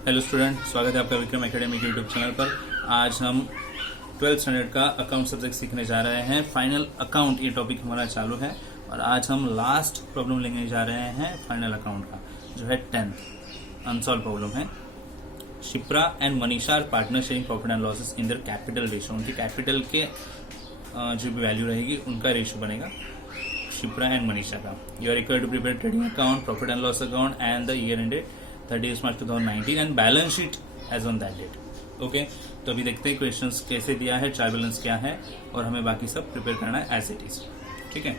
Hello student, स्वागत है आपका विक्रम एकेडमिक यूट्यूब चैनल पर। आज हम 12th स्टैंडर्ड का अकाउंट सब्जेक्ट सीखने जा रहे हैं। फाइनल अकाउंट ये टॉपिक हमारा चालू है और आज हम लास्ट प्रॉब्लम लेने जा रहे हैं फाइनल अकाउंट का, जो है 10th अनसॉल्व प्रॉब्लम है। Shipra and Manisha are partner sharing profit and losses in their capital ratio. उनकी कैपिटल के जो भी वैल्यू रहेगी उनका रेशियो बनेगा शिप्रा एंड मनीषा का। You are required to prepare trading account, profit and loss account and the year ended 30 March 2019 and balance sheet as on that date. Okay, तो अभी देखते हैं क्वेश्चंस कैसे दिया है, ट्रायल बैलेंस क्या है और हमें बाकी सब प्रिपेयर करना है एज इट इज। ठीक है,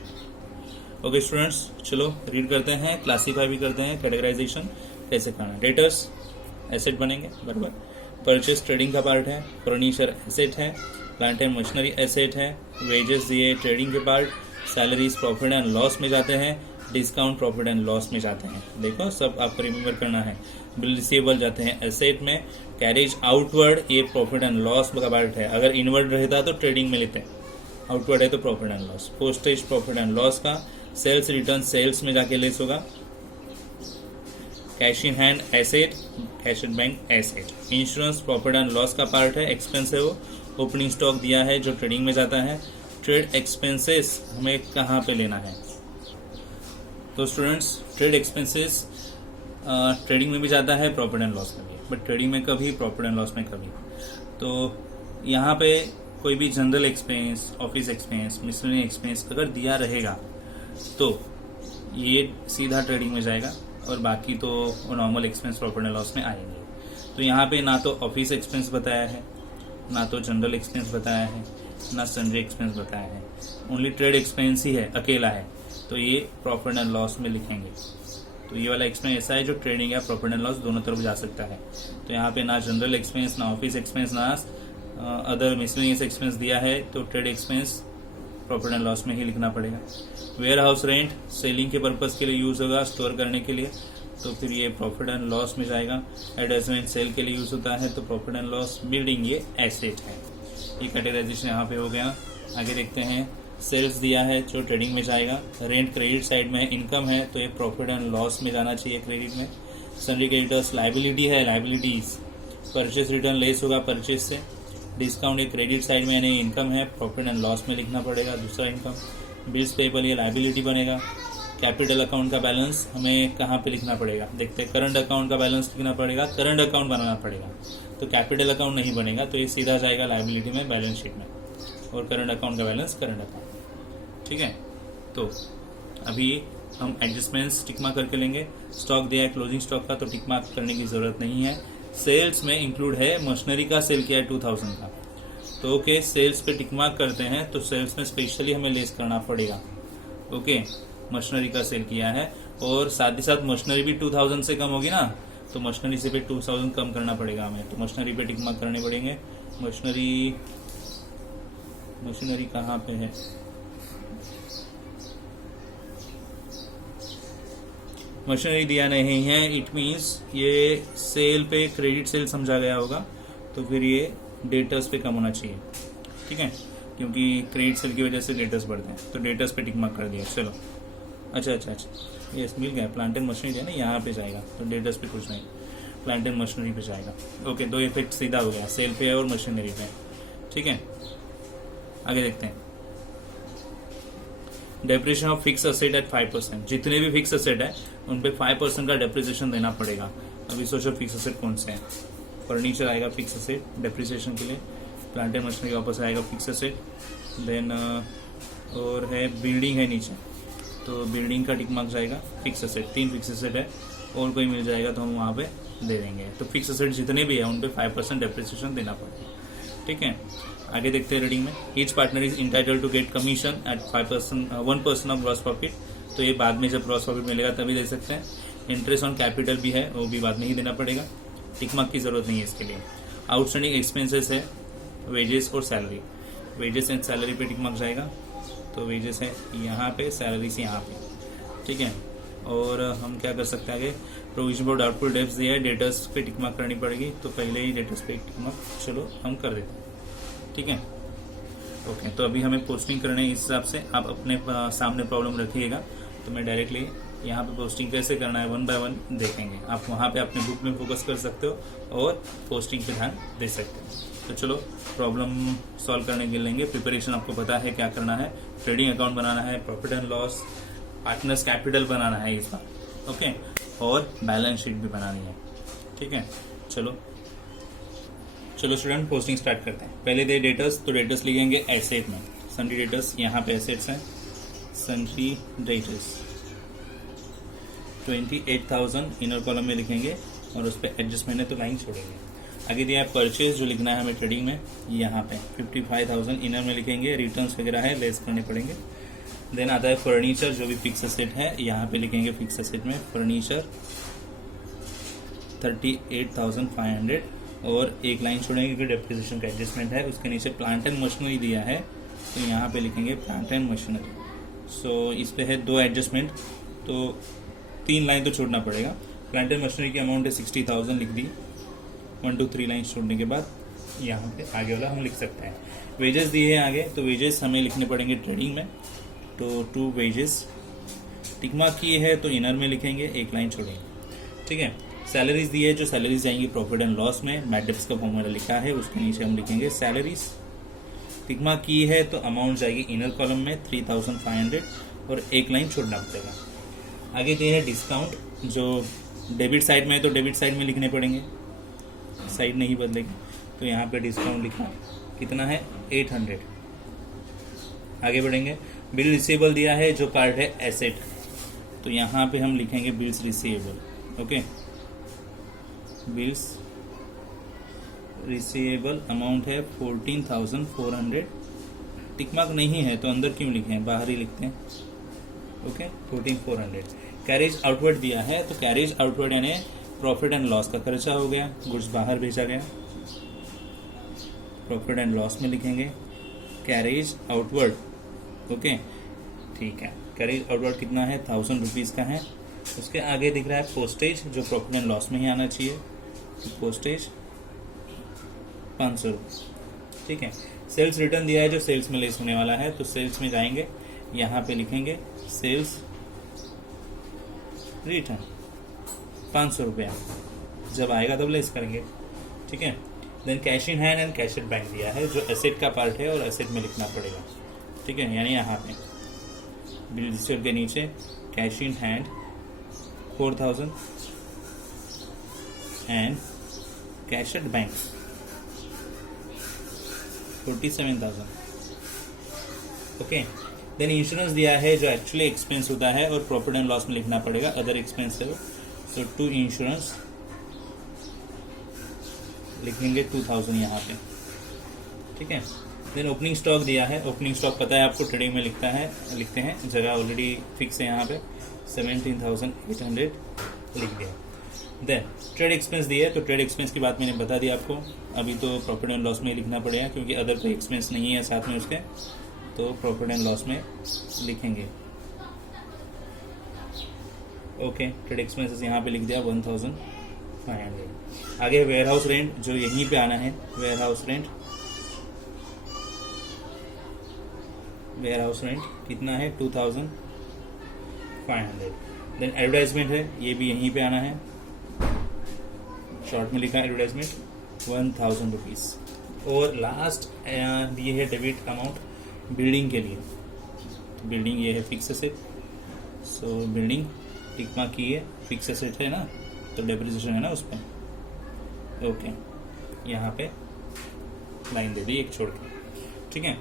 ओके स्टूडेंट्स, चलो रीड करते हैं, क्लासीफाई भी करते हैं, कैटेगराइजेशन कैसे करना है। डेटर्स एसेट बनेंगे बराबर, परचेस ट्रेडिंग का पार्ट है, फर्नीचर एसेट है, प्लांट एंड मशीनरी एसेट है, वेजेस दिए ट्रेडिंग के part, salaries profit and loss में जाते हैं, डिस्काउंट प्रॉफिट एंड लॉस में जाते हैं। देखो सब आपको रिमेम्बर करना है। बिल रिसीवेबल जाते हैं एसेट में, कैरेज आउटवर्ड ये प्रॉफिट एंड लॉस का पार्ट है। अगर इनवर्ड रहता तो ट्रेडिंग में लेते हैं, आउटवर्ड है तो profit and loss. Postage profit and loss का, सेल्स रिटर्न सेल्स में जाके लेस होगा, cash in hand asset, cash in bank asset. Insurance profit and loss का पार्ट है, एक्सपेंस है वो। ओपनिंग स्टॉक दिया है जो ट्रेडिंग में जाता है। ट्रेड एक्सपेंसेस हमें कहाँ पे लेना है, तो स्टूडेंट्स ट्रेड एक्सपेंसेस ट्रेडिंग में भी जाता है, प्रॉफिट एंड लॉस में भी, बट ट्रेडिंग में कभी, प्रॉफिट एंड लॉस में कभी। तो यहाँ पे कोई भी general expense, office expense, miscellaneous expense अगर दिया रहेगा तो ये सीधा ट्रेडिंग में जाएगा और बाकी तो normal expense profit and loss में आएंगे। तो यहाँ पे ना तो ऑफिस एक्सपेंस बताया है, ना तो जनरल एक्सपेंस बताया है, ना सन्ड्री एक्सपेंस बताया है, ओनली ट्रेड एक्सपेंस ही है, अकेला है। तो ये प्रॉफिट एंड लॉस में लिखेंगे। तो ये वाला एक्सपेंस ऐसा है जो ट्रेडिंग या प्रॉफिट एंड लॉस दोनों तरफ जा सकता है। तो यहाँ पे ना जनरल एक्सपेंस, ना ऑफिस एक्सपेंस, ना अदर मिसलेनियस एक्सपेंस दिया है, तो trade expense profit and loss में ही लिखना पड़ेगा। वेयर हाउस रेंट सेलिंग के पर्पज के लिए यूज होगा, स्टोर करने के लिए, तो फिर ये प्रॉफिट एंड लॉस में जाएगा। एडवर्टाइजमेंट सेल के लिए यूज होता है तो प्रॉफिट एंड लॉस। बिल्डिंग ये एसेट है। ये कैटेगराइजेशन यहाँ पे हो गया। आगे देखते हैं, सेल्स दिया है जो ट्रेडिंग में जाएगा। रेंट क्रेडिट साइड में इनकम है तो ये प्रॉफिट एंड लॉस में जाना चाहिए क्रेडिट में। सन्ड्री क्रेडिटर्स लाइबिलिटी है, लाइबिलिटीज। परचेस रिटर्न लेस होगा परचेस से। डिस्काउंट ये क्रेडिट साइड में यानी इनकम है, प्रॉफिट एंड लॉस में लिखना पड़ेगा, दूसरा इनकम। बिल्स पेबल ये लाइबिलिटी बनेगा। कैपिटल अकाउंट का बैलेंस हमें कहाँ पे लिखना पड़ेगा, देखते हैं। करंट अकाउंट का बैलेंस लिखना पड़ेगा, करंट अकाउंट बनाना पड़ेगा, तो कैपिटल अकाउंट नहीं बनेगा, तो ये सीधा जाएगा लाइबिलिटी में, बैलेंस शीट में। और करंट अकाउंट का बैलेंस करंट अकाउंट। ठीक है, तो अभी हम एडजस्टमेंट्स टिक मार्क करके लेंगे। स्टॉक दिया है क्लोजिंग स्टॉक का, तो टिक मार्क करने की जरूरत नहीं है। सेल्स में इंक्लूड है, मशीनरी का सेल किया है 2000 का, तो ओके सेल्स पे टिक मार्क करते हैं। तो सेल्स में स्पेशली हमें लेस करना पड़ेगा। ओके, मशीनरी का सेल किया है और साथ ही साथ मशीनरी भी 2000 से कम होगी ना, तो मशीनरी से भी 2000 कम करना पड़ेगा हमें, तो मशीनरी पे टिक मार्क करने पड़ेंगे। मशीनरी कहाँ पे है, मशीनरी दिया नहीं है, इट मीन्स ये सेल पे क्रेडिट सेल समझा गया होगा, तो फिर ये डेटर्स पे कम होना चाहिए। ठीक है, क्योंकि क्रेडिट सेल की वजह से डेटर्स बढ़ते हैं, तो डेटर्स पे टिक मार्क कर दिया। चलो, अच्छा, यस मिल गया। प्लांट एंड मशीनरी है ना, यहाँ पे जाएगा, तो डेटर्स पे कुछ नहीं, प्लांट एंड मशीनरी पे जाएगा। ओके, दो इफेक्ट सीधा हो गया, सेल पे और मशीनरी पे। ठीक है, आगे देखते हैं। Depreciation of fix asset at 5%। जितने भी फिक्स असेट है उन पे 5% का डेप्रिसिएशन देना पड़ेगा। अभी सोचो फिक्स असेट कौन से हैं। फर्नीचर आएगा फिक्स असेट डेप्रिसिएशन के लिए, प्लांट एंड मशीनरी वापस आएगा फिक्स असेट, देन और है बिल्डिंग है नीचे, तो बिल्डिंग का टिक मार्क जाएगा फिक्स असेट। 3 फिक्स असेट है, और कोई मिल जाएगा तो हम वहाँ पे दे देंगे। तो फिक्स असेट जितने भी है उन पे 5% डेप्रिसिएशन देना पड़ेगा। ठीक है, आगे देखते हैं रीडिंग में। Each partner is entitled to get commission at 1% of gross profit. तो ये बाद में जब ग्रॉस प्रॉफिट मिलेगा तभी दे सकते हैं। इंटरेस्ट ऑन कैपिटल भी है, वो भी बाद में ही देना पड़ेगा, टिक मार्क की जरूरत नहीं है इसके लिए। आउटस्टैंडिंग एक्सपेंसेस है, वेजेस और सैलरी। वेजेस एंड सैलरी पे टिक मार्क जाएगा, तो वेजेस है यहाँ पे, सैलरी से यहाँ पे। ठीक है, और हम क्या कर सकते हैं आगे। प्रोविजन फॉर डाउटफुल डेब्ट्स दिया है, डेटर्स पे टिक मार्क करनी पड़ेगी, तो पहले ही डेटर्स पे टिक मार्क चलो हम कर देते हैं। ठीक है, ओके, तो अभी हमें पोस्टिंग करने इस हिसाब से आप अपने सामने प्रॉब्लम रखिएगा, तो मैं डायरेक्टली यहाँ पे पोस्टिंग कैसे करना है 1 बाय 1 देखेंगे। आप वहाँ पे अपने बुक में फोकस कर सकते हो और पोस्टिंग पे ध्यान दे सकते हो। तो चलो प्रॉब्लम सॉल्व करने के लेंगे। प्रिपरेशन आपको पता है क्या करना है, ट्रेडिंग अकाउंट बनाना है, profit and loss, partners capital बनाना है इस बार, ओके, और बैलेंस शीट भी बनानी है, ठीक है। चलो स्टूडेंट पोस्टिंग स्टार्ट करते हैं। पहले दे डेटर्स, तो डेटर्स लिखेंगे एसेट में, सन्ड्री डेटर्स, यहाँ पे एसेट्स हैं, सन्ड्री डेटर्स 28,000 इनर कॉलम में लिखेंगे और उस पर एडजस्टमेंट है तो लाइन छोड़ेंगे। आगे दिया है परचेज, जो लिखना है हमें ट्रेडिंग में, यहाँ पे 55,000 इनर में लिखेंगे, रिटर्न्स वगैरह है लेस करने पड़ेंगे। देन आता है फर्नीचर, जो भी फिक्स एसेट है यहाँ पे लिखेंगे फिक्स एसेट में फर्नीचर 38,500 और एक लाइन छोड़ेंगे क्योंकि डेप्रिसिएशन का एडजस्टमेंट है। उसके नीचे प्लांट एंड मशीनरी दिया है तो यहाँ पे लिखेंगे प्लांट एंड मशीनरी। सो इस पे है 2 एडजस्टमेंट तो 3 लाइन तो छोड़ना पड़ेगा। प्लांट एंड मशीनरी की अमाउंट है 60,000 लिख दी, 1 2 3 लाइन छोड़ने के बाद यहाँ पे आगे वाला हम लिख सकते हैं। वेजेस दिए हैं आगे, तो वेजेस हमें लिखने पड़ेंगे ट्रेडिंग में, तो 2 वेजेस टिक मार्क किए हैं तो इनर में लिखेंगे, एक लाइन छोड़ेंगे, ठीक है। सैलरीज दी है, जो सैलरीज जाएंगी प्रॉफिट एंड लॉस में, मैट्रिक्स का फॉर्मूला लिखा है उसके नीचे हम लिखेंगे सैलरीज। टिक मार्क की है तो अमाउंट जाएगी इनर कॉलम में 3,500 और एक लाइन छोड़ना पड़ेगा। आगे दिए है डिस्काउंट, जो डेबिट साइड में है तो डेबिट साइड में लिखने पड़ेंगे, साइड नहीं बदलेगी, तो यहाँ पे डिस्काउंट लिखा कितना है 800। आगे बढ़ेंगे, बिल रिसीवेबल दिया है, जो पार्ट है एसेट, तो यहाँ पे हम लिखेंगे bills receivable, okay. Bills receivable amount है 14,400। टिक मार्क नहीं है तो अंदर क्यों लिखे हैं, बाहर ही लिखते हैं, ओके 14,400। कैरेज आउटवर्ड दिया है, तो कैरेज आउटवर्ड यानी प्रॉफिट एंड लॉस का खर्चा हो गया, गुड्स बाहर भेजा गया, प्रॉफिट एंड लॉस में लिखेंगे कैरेज आउटवर्ड, ओके, ठीक है। कैरेज आउटवर्ड कितना है 1,000 रुपीज़ का है। उसके आगे दिख रहा है पोस्टेज, जो प्रॉफिट एंड लॉस में ही आना चाहिए, तो पोस्टेज 500 रुपये, ठीक है। सेल्स रिटर्न दिया है, जो सेल्स में लेस होने वाला है, तो सेल्स में जाएंगे, यहाँ पे लिखेंगे सेल्स रिटर्न 500 रुपया, जब आएगा तब लेस करेंगे, ठीक है। Then cash in hand and cash at bank दिया है, जो एसेट का पार्ट है और एसेट में लिखना पड़ेगा, ठीक है। यानी यहाँ पे बिल रजिस्टर के नीचे cash in hand 4,000 and cash at bank 47,000, okay. Then insurance दिया है, जो एक्चुअली एक्सपेंस होता है और प्रॉफिट एंड लॉस में लिखना पड़ेगा, अदर एक्सपेंस है, सो टू इंश्योरेंस लिखेंगे 2,000 यहाँ पे, ठीक है। देन ओपनिंग स्टॉक दिया है, ओपनिंग स्टॉक पता है आपको ट्रेडिंग में लिखते हैं, जगह ऑलरेडी फिक्स है यहाँ पे 17,800 लिख दिया। देन ट्रेड एक्सपेंस दिया है, तो ट्रेड एक्सपेंस की बात मैंने बता दी आपको, अभी तो प्रॉफिट एंड लॉस में ही लिखना पड़ेगा क्योंकि अदर कोई एक्सपेंस नहीं है साथ में उसके, तो प्रॉफिट एंड लॉस में लिखेंगे, ओके। ट्रेड एक्सपेंसेस यहाँ पे लिख दिया 1,500। आगे वेयर हाउस रेंट, जो यहीं पे आना है, वेयर हाउस रेंट कितना है 2,500। देन एडवर्टाइजमेंट है, ये भी यहीं पे आना है, शॉर्ट में लिखा है एडवर्टाइजमेंट 1,000 रुपीज़। और लास्ट ये है डेबिट अमाउंट बिल्डिंग के लिए, तो बिल्डिंग ये है फिक्स एसेट, सो बिल्डिंग टिक मार्क की है, फिक्स एसेट है ना, तो डेप्रिसिएशन है ना उस पर, ओके। यहाँ पे लाइन दे दी एक छोड़ के, ठीक है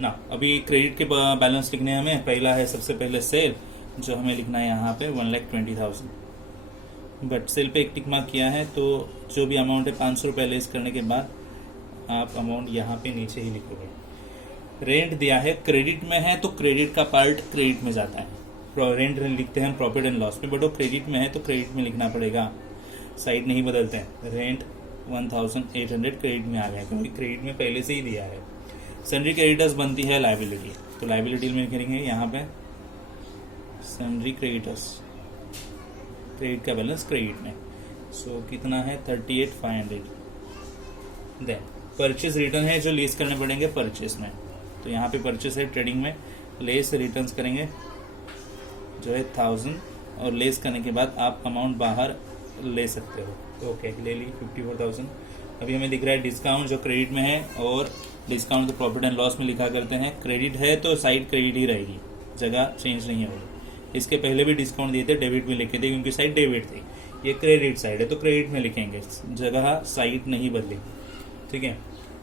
ना। अभी क्रेडिट के बैलेंस लिखने हैं हमें। पहला है सबसे पहले सेल, जो हमें लिखना है यहाँ पे 1,20,000, बट सेल पे एक टिक मार्क किया है, तो जो भी अमाउंट है 500 रुपये लेस करने के बाद आप अमाउंट यहाँ पे नीचे ही लिखोगे। रेंट दिया है, क्रेडिट में है तो क्रेडिट का पार्ट क्रेडिट में जाता है, रेंट लिखते हैं प्रॉफिट एंड लॉस में, बट वो क्रेडिट में है तो क्रेडिट में लिखना पड़ेगा, साइड नहीं बदलते हैं। रेंट 1,800 क्रेडिट में आ गया क्योंकि क्रेडिट में पहले से ही दिया है। सन्ड्री क्रेडिटर्स बनती है लाइबिलिटी, तो लाइबिलिटी में लिखेंगे यहाँ पे सन्ड्री क्रेडिटर्स, क्रेडिट का बैलेंस क्रेडिट में, सो कितना है 38,500। देन परचेज रिटर्न है, जो लेस करने पड़ेंगे परचेज में, तो यहाँ पे परचेज है ट्रेडिंग में, लेस रिटर्न्स करेंगे जो है 1,000 और लेस करने के बाद आप अमाउंट बाहर ले सकते हो। ओके, ले ली 54,000। अभी हमें दिख रहा है डिस्काउंट जो क्रेडिट में है, और डिस्काउंट तो प्रॉफिट एंड लॉस में लिखा करते हैं। क्रेडिट है तो साइड क्रेडिट ही रहेगी, जगह चेंज नहीं होगी। इसके पहले भी डिस्काउंट दिए थे, डेबिट में लिखे थे क्योंकि साइड डेबिट थी। ये क्रेडिट साइड है तो क्रेडिट में लिखेंगे, जगह साइड नहीं बदलेगी। ठीक है,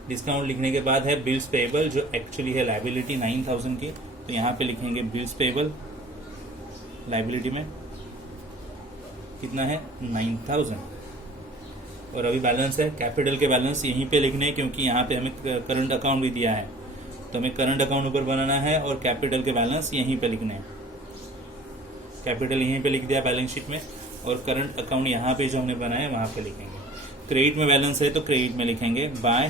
डिस्काउंट लिखने के बाद है बिल्स पेएबल जो एक्चुअली है लाइबिलिटी 9,000 की, तो यहाँ पे लिखेंगे बिल्स पेएबल। लाइबिलिटी में कितना है 9,000, और अभी बैलेंस है कैपिटल के बैलेंस यहीं पे लिखने हैं क्योंकि यहाँ पे हमें करंट अकाउंट भी दिया है, तो हमें करंट अकाउंट ऊपर बनाना है और कैपिटल के बैलेंस यहीं पे लिखने हैं। कैपिटल यहीं पे लिख दिया बैलेंस शीट में, और करंट अकाउंट यहाँ पे जो हमने बनाया है वहाँ पे लिखेंगे। क्रेडिट में बैलेंस है तो क्रेडिट में लिखेंगे by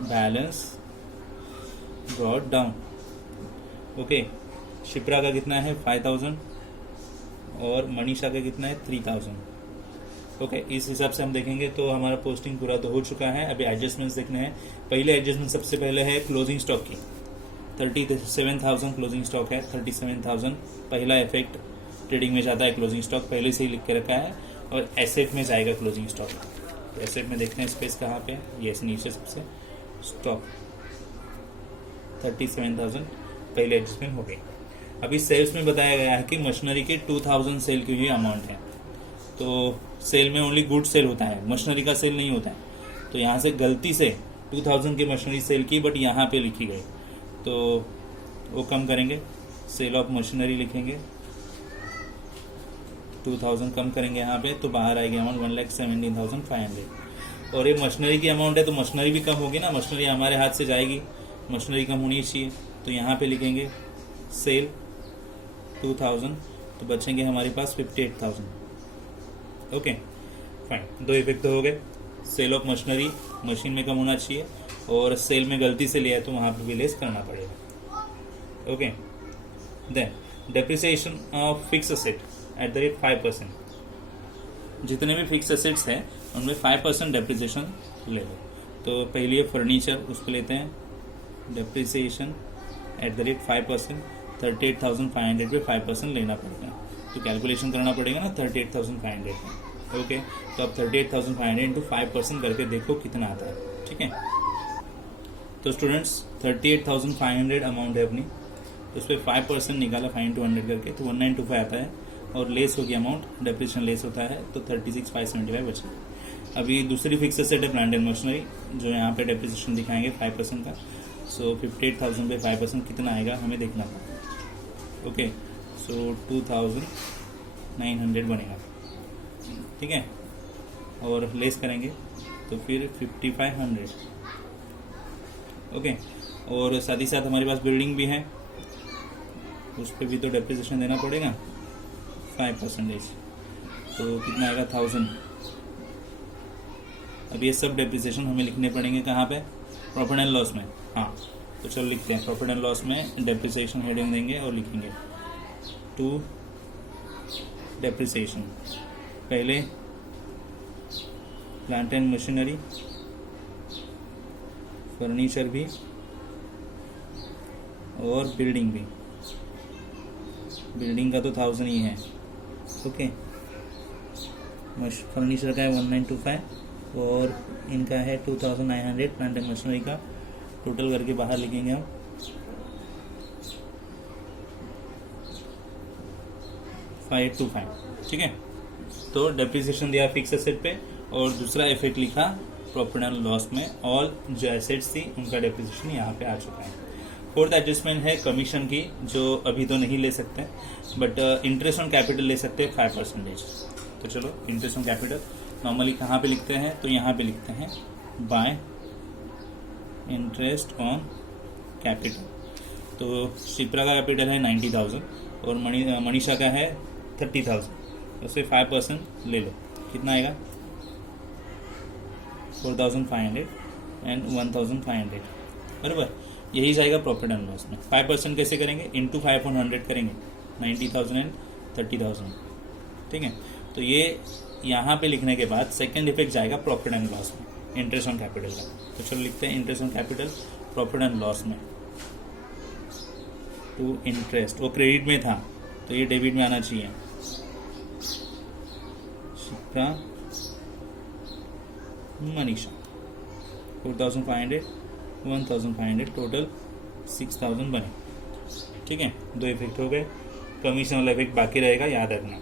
balance brought down. Okay, Shipra का कितना है 5,000 और मनीषा का कितना है 3,000। ओके, इस हिसाब से हम देखेंगे तो हमारा पोस्टिंग पूरा तो हो चुका है। अभी एडजस्टमेंट्स देखने हैं। पहले एडजस्टमेंट सबसे पहले है क्लोजिंग स्टॉक की, 37,000 क्लोजिंग स्टॉक है। 37,000 पहला इफेक्ट ट्रेडिंग में जाता है, क्लोजिंग स्टॉक पहले से ही लिख के रखा है, और एसेट में जाएगा क्लोजिंग स्टॉक। तो एसेट में देखते हैं स्पेस कहाँ पे है, ये नीचे सबसे स्टॉक 37,000 पहले एडजस्टमेंट हो गई। अभी सेल्स में बताया गया है कि मशीनरी की 2,000 सेल की हुई अमाउंट है, तो सेल में ओनली गुड सेल होता है, मशीनरी का सेल नहीं होता है। तो यहाँ से गलती से 2,000 की मशीनरी सेल की, बट यहाँ पे लिखी गई, तो वो कम करेंगे, सेल ऑफ मशीनरी लिखेंगे, 2,000 कम करेंगे यहाँ पे, तो बाहर आएगी अमाउंट 1,17,500। और ये मशीनरी की अमाउंट है तो मशीनरी भी कम होगी ना, मशीनरी हमारे हाथ से जाएगी, मशीनरी कम होनी चाहिए, तो यहाँ पे लिखेंगे सेल 2,000, तो बचेंगे हमारे पास 58,000। ओके फाइन, दो इफेक्ट तो हो गए। सेल ऑफ मशीनरी, मशीन में कम होना चाहिए, और सेल में गलती से लिया है तो वहाँ पे भी लेस करना पड़ेगा। Okay, then depreciation of fix asset @ 5%। जितने भी फिक्स असेट्स हैं उनमें 5% डेप्रिसिएशन ले लो। तो पहले फर्नीचर उस पर लेते हैं, डेप्रिसिएशन @ 5%, 38,500 पे 5% लेना पड़ेगा, तो कैलकुलेशन करना पड़ेगा ना 38,500 में। ओके, तो अब 38,500 इंटू 5% करके देखो कितना आता है। ठीक है, तो स्टूडेंट्स 38,500 अमाउंट है अपनी, उस पर 5% निकाला 5 into 100 करके, तो 1925 आता है, और लेस हो गया अमाउंट, डेप्रिसिएशन लेस होता है, तो 36,575 बचा। अभी दूसरी फिक्स एसेट है प्लांट एंड मशीनरी, जो यहाँ पे डेप्रिसिएशन दिखाएंगे 5% का। सो 58,000 पे 5% कितना आएगा हमें देखना पड़ेगा। ओके, सो 2,900 बनेगा। ठीक है, और लेस करेंगे तो फिर 5,500। ओके, और साथ ही साथ हमारे पास बिल्डिंग भी है, उस पर भी तो डेप्रिसिएशन देना पड़ेगा 5%, तो कितना आएगा 1,000। अब ये सब डेप्रिसिएशन हमें लिखने पड़ेंगे कहाँ पे, प्रॉफिट एंड लॉस में। हाँ, तो चलो लिखते हैं, प्रॉफिट एंड लॉस में डेप्रिसिएशन हेडिंग देंगे और लिखेंगे टू डेप्रिसिएशन। पहले प्लांट एंड मशीनरी, फर्नीचर भी और बिल्डिंग भी। बिल्डिंग का तो 1,000 ही है। ओके, फर्नीचर का है 1925 और इनका है 2,900 प्लांट एंड मशीनरी का। टोटल करके बाहर लिखेंगे हम 525। ठीक है, तो डेप्रिसिएशन दिया फिक्स एसेट पे, और दूसरा इफेक्ट लिखा प्रॉफिट एंड लॉस में। ऑल जो एसेट्स थी उनका डेप्रिसिएशन यहाँ पे आ चुका है। फोर्थ एडजस्टमेंट है कमीशन की, जो अभी तो नहीं ले सकते, बट इंटरेस्ट ऑन कैपिटल ले सकते हैं 5%। तो चलो इंटरेस्ट ऑन कैपिटल नॉर्मली कहाँ पे लिखते हैं, तो यहाँ पे लिखते हैं बाय इंटरेस्ट ऑन कैपिटल। तो शिप्रा का कैपिटल है 90,000 और मनीषा का है 30,000, उससे 5% ले लो, कितना आएगा 4,500 एंड 1,500। बराबर, यही जाएगा प्रॉफिट एंड लॉस में। 5% कैसे करेंगे, इंटू 5/100 करेंगे, 90,000 एंड 30,000। ठीक है, तो ये यहाँ पे लिखने के बाद सेकंड इफेक्ट जाएगा प्रॉफिट एंड लॉस में, इंटरेस्ट ऑन कैपिटल का। तो चलो लिखते हैं interest on capital profit and loss में टू इंटरेस्ट। वो क्रेडिट में था तो ये डेबिट में आना चाहिए, शिप्रा, मनीषा। 4500, 1500, टोटल 6000 बने। ठीक है, दो इफेक्ट हो गए। कमीशन वाला इफेक्ट बाकी रहेगा, याद रखना।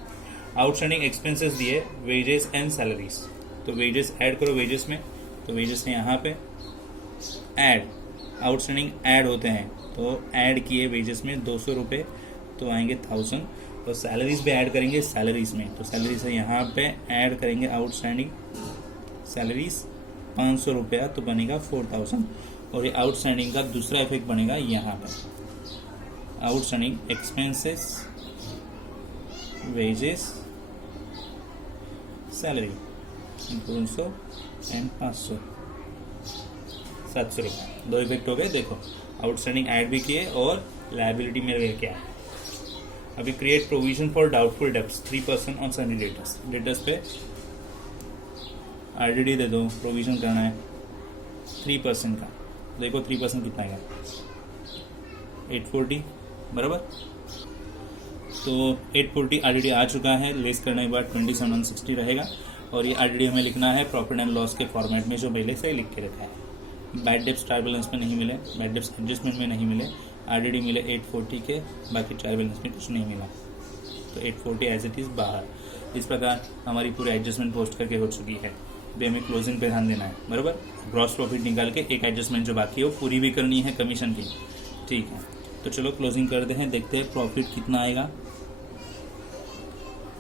आउटस्टैंडिंग एक्सपेंसेस दिए, वेजेस एंड सैलरीज। तो वेजेस ऐड करो वेजेस में, तो वेजेस ने यहाँ पे ऐड, आउटस्टैंडिंग ऐड होते हैं, तो ऐड किए वेजेस में 200 रुपये, तो आएंगे 1000। और सैलरीज भी ऐड करेंगे सैलरीज में, तो सैलरी से यहाँ पे ऐड करेंगे आउटस्टैंडिंग सैलरीज 500 रुपया, तो बनेगा 4000। और ये आउटस्टैंडिंग का दूसरा इफेक्ट बनेगा यहाँ पे, outstanding expenses, wages, salary 200 and 500, 700 रुपये। दो इफेक्ट हो गए। देखो, आउटस्टैंडिंग ऐड भी किए और लायबिलिटी में रह क्या है। अभी create provision for doubtful debts 3% on Sunny debtors. Debtors पे आरडीडी दे दो, प्रोविजन करना है 3% का। देखो 3% कितना है, 840 बराबर। तो 840 आरडीडी आ चुका है, लेस करने के बाद 2760 रहेगा। और ये आरडीडी हमें लिखना है प्रॉफिट एंड लॉस के फॉर्मेट में, जो पहले से ही लिख के रखा है। बैड डेब्ट्स ट्रायल बैलेंस में नहीं मिले, बैड डेब्ट्स एडजस्टमेंट में नहीं मिले, आरडीडी मिले 840 के, बाकी ट्रायल बैलेंस में कुछ नहीं मिला, तो 840 एज इट इज बाहर। इस प्रकार हमारी पूरी एडजस्टमेंट पोस्ट करके हो चुकी है। अभी हमें क्लोजिंग पे ध्यान देना है, बराबर। ग्रॉस प्रॉफिट निकाल के एक एडजस्टमेंट जो बाकी है वो पूरी भी करनी है कमीशन की। ठीक है, तो चलो क्लोजिंग करते हैं, देखते हैं प्रॉफिट कितना आएगा।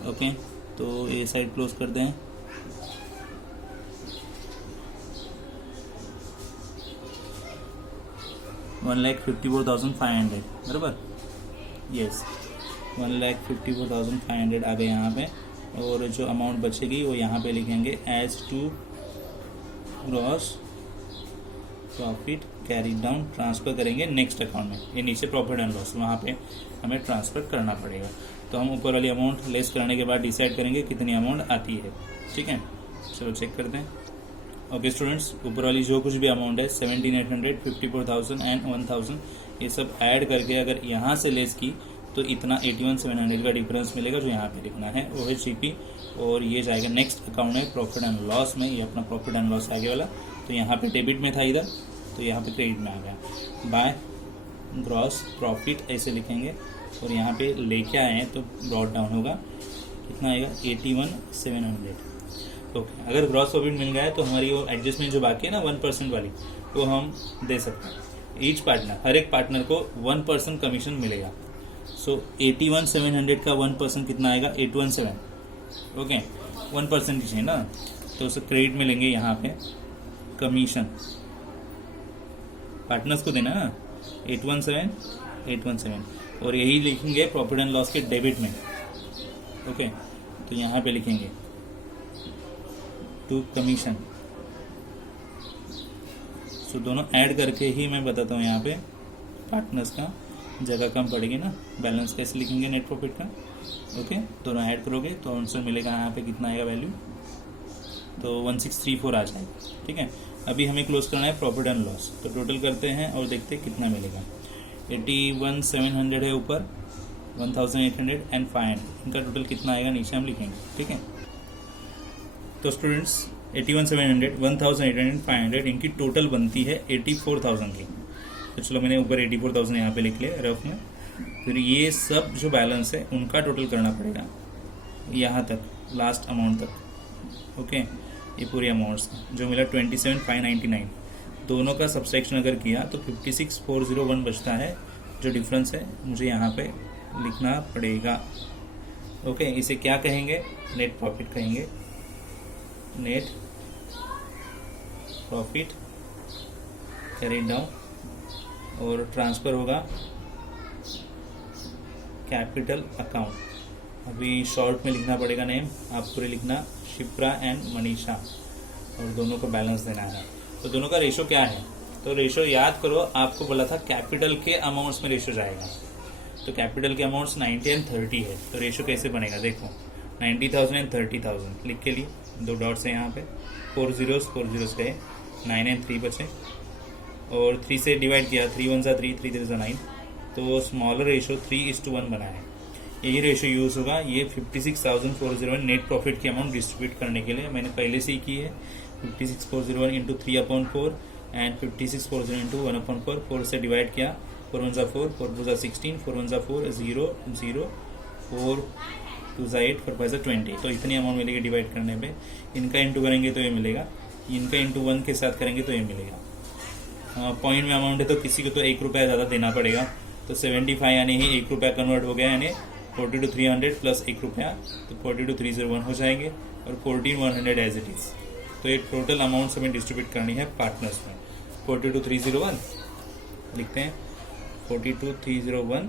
ओके, तो ये साइड क्लोज करते हैं। $1,54,500 बराबर। यस, 1,54,500 आ गए यहाँ पे। और जो अमाउंट बचेगी वो यहाँ पे लिखेंगे as to gross profit carry down, transfer करेंगे नेक्स्ट अकाउंट में। ये नीचे प्रॉफिट एंड लॉस, वहाँ पे हमें ट्रांसफर करना पड़ेगा। तो हम ऊपर वाली अमाउंट लेस करने के बाद डिसाइड करेंगे कितनी अमाउंट आती है। ठीक है, चलो चेक करते हैं। ओके स्टूडेंट्स, ऊपर वाली जो कुछ भी अमाउंट है 17,800, 54,000 एंड 1,000, ये सब ऐड करके अगर यहाँ से लेस की तो इतना 81,700 का डिफरेंस मिलेगा, जो यहाँ पे लिखना है OHCP। और ये जाएगा नेक्स्ट अकाउंट में प्रॉफिट एंड लॉस में। ये अपना प्रॉफिट एंड लॉस आगे वाला, तो यहाँ पे डेबिट में था इधर, तो यहाँ पे क्रेडिट में आ गया। बाय ग्रॉस प्रॉफिट ऐसे लिखेंगे, और यहाँ पे लेके आए हैं तो ब्रॉड डाउन होगा, कितना आएगा 81,700। ओके, अगर ग्रॉस प्रॉफिट मिल गया है तो हमारी वो एडजस्टमेंट जो बाकी है ना 1% वाली, वो हम दे सकते हैं। ईच पार्टनर, हर एक पार्टनर को 1% कमीशन मिलेगा। सो 81,700 का 1% कितना आएगा 817। ओके, 1% ही चाहिए ना, तो उसे क्रेडिट में लेंगे यहाँ पे कमीशन, पार्टनर्स को देना ना 817, और यही लिखेंगे प्रॉफिट एंड लॉस के डेबिट में। ओके, तो यहाँ पे लिखेंगे टू कमीशन। सो दोनों ऐड करके ही मैं बताता हूँ, यहाँ पे पार्टनर्स का जगह कम पड़ेगी ना, बैलेंस कैसे लिखेंगे नेट प्रॉफिट का। ओके, दोनों ऐड करोगे तो आंसर मिलेगा यहाँ पे कितना आएगा वैल्यू, तो 1634 आ जाएगा। ठीक है, अभी हमें क्लोज करना है प्रॉफिट एंड लॉस, तो टोटल करते हैं और देखते हैं कितना मिलेगा। 81,700 है ऊपर, 1,800 एंड 500, इनका टोटल कितना आएगा नीचे हम लिखेंगे। ठीक है, तो स्टूडेंट्स 81,700, 1,800, 500 इनकी टोटल बनती है 84,000 की। तो चलो मैंने ऊपर 84,000 यहाँ पे लिख लिया रफ में। फिर ये सब जो बैलेंस है उनका टोटल करना पड़ेगा यहाँ तक, लास्ट अमाउंट तक। ओके, ये पूरी अमाउंट्स जो मिला 27,599, दोनों का सब्सट्रैक्शन अगर किया तो 56,401 बचता है, जो डिफरेंस है मुझे यहाँ पे लिखना पड़ेगा। ओके, इसे क्या कहेंगे, नेट प्रॉफिट कहेंगे। नेट प्रॉफिट कैरीड डाउन, और ट्रांसफर होगा कैपिटल अकाउंट। अभी शॉर्ट में लिखना पड़ेगा नेम, आप पूरे लिखना शिप्रा एंड मनीषा, और दोनों को बैलेंस देना है। तो दोनों का रेशो क्या है, तो रेशो याद करो, आपको बोला था कैपिटल के अमाउंट्स में रेशो जाएगा। तो कैपिटल के अमाउंट्स 90 एंड 30 है, तो रेशो कैसे बनेगा देखो, 90,000 एंड 30,000 लिख के लिए, दो डॉट्स है यहाँ पे, 4 zeros गए, 9 एंड 3 बचे, और 3 से डिवाइड किया, 3 1 3, 3 3 9, तो स्मॉलर रेशो 3:1 बना है। यही रेशियो यूज होगा ये 56,401 नेट प्रॉफिट की अमाउंट डिस्ट्रीब्यूट करने के लिए। मैंने पहले से ही की है 56,401 इंटू 3/4 एंड 56,401 इंटू 1/4, 4 से डिवाइड किया, 4 1 जा 4, 4 2 जा 16, 4 1 जा 4, 0 0, 4 2 जा 8, 4 5 जा 20। तो इतनी अमाउंट मिलेगी डिवाइड करने पे। इनका इंटू करेंगे तो ये मिलेगा, इनका इंटू 1 के साथ करेंगे तो ये मिलेगा। पॉइंट में अमाउंट है तो किसी को तो 1 रुपया ज़्यादा देना पड़ेगा, तो 75 यानी ही 1 रुपया कन्वर्ट हो गया, यानी 42,300 प्लस 1 रुपया, तो 42,301 हो जाएंगे और 14,100 एज इट इज। तो ये टोटल अमाउंट हमें डिस्ट्रीब्यूट करनी है पार्टनर्स में। 42,301 लिखते हैं, 42,301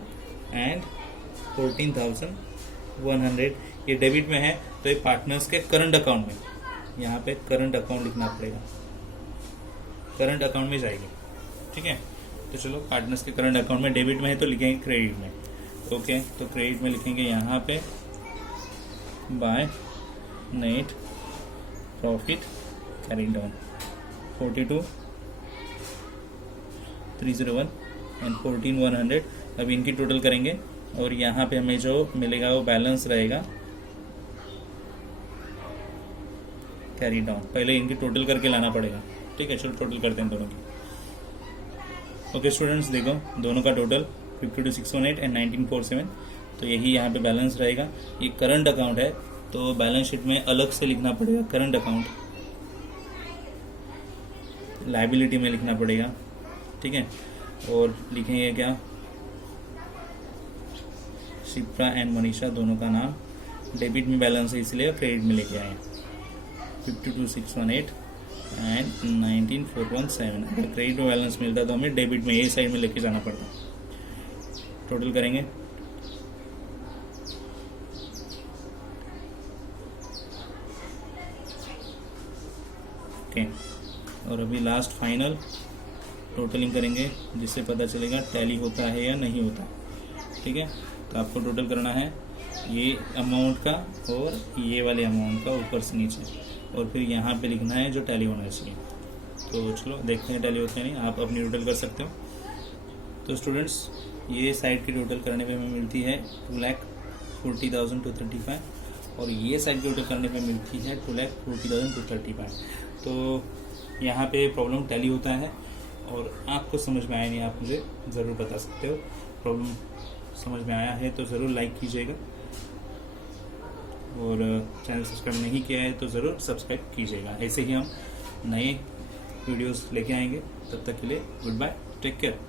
एंड 14,100 ये डेबिट में है, तो ये पार्टनर्स के करंट अकाउंट में, यहाँ पे करंट अकाउंट लिखना पड़ेगा, करंट अकाउंट में जाएगी। ठीक है, तो चलो पार्टनर्स के करंट अकाउंट में डेबिट में है तो लिखेंगे क्रेडिट में। ओके, तो क्रेडिट में लिखेंगे यहाँ पे by net profit carry down 42,301 and 14,100। अब इनकी टोटल करेंगे और यहाँ पे हमें जो मिलेगा वो बैलेंस रहेगा कैरी डाउन। पहले इनकी टोटल करके लाना पड़ेगा। ठीक है, चलो टोटल करते हैं दोनों की। ओके स्टूडेंट्स, देखो दोनों का टोटल 52,618 एंड 19,407, तो यही यहाँ पे बैलेंस रहेगा। ये करंट अकाउंट है तो बैलेंस शीट में अलग से लिखना पड़ेगा करंट अकाउंट, लायबिलिटी में लिखना पड़ेगा। ठीक है, और लिखेंगे क्या, शिप्रा एंड मनीषा दोनों का नाम। डेबिट में बैलेंस है इसलिए क्रेडिट में लेके आए 52,618 एंड 19,417। अगर क्रेडिट में बैलेंस मिलता तो हमें डेबिट में ये साइड में लेके जाना पड़ता। टोटल करेंगे, ओके, और अभी लास्ट फाइनल टोटलिंग करेंगे जिससे पता चलेगा टैली होता है या नहीं होता। ठीक है, तो आपको टोटल करना है ये अमाउंट का और ये वाले अमाउंट का ऊपर से नीचे, और फिर यहाँ पे लिखना है जो टैली होना चाहिए। तो चलो देखते हैं टैली होते हैं नहीं, आप अपनी टोटल कर सकते हो। तो स्टूडेंट्स, ये साइड की टोटल करने पे हमें मिलती है 2,40,235 और ये साइड की टोटल करने पे मिलती है 2,40,235। तो यहाँ पे प्रॉब्लम टैली होता है और आपको समझ में आया नहीं, आप मुझे ज़रूर बता सकते हो। प्रॉब्लम समझ में आया है तो ज़रूर लाइक कीजिएगा, और चैनल सब्सक्राइब नहीं किया है तो ज़रूर सब्सक्राइब कीजिएगा। ऐसे ही हम नए वीडियोस लेके आएंगे। तब तक के लिए गुड बाय, टेक केयर।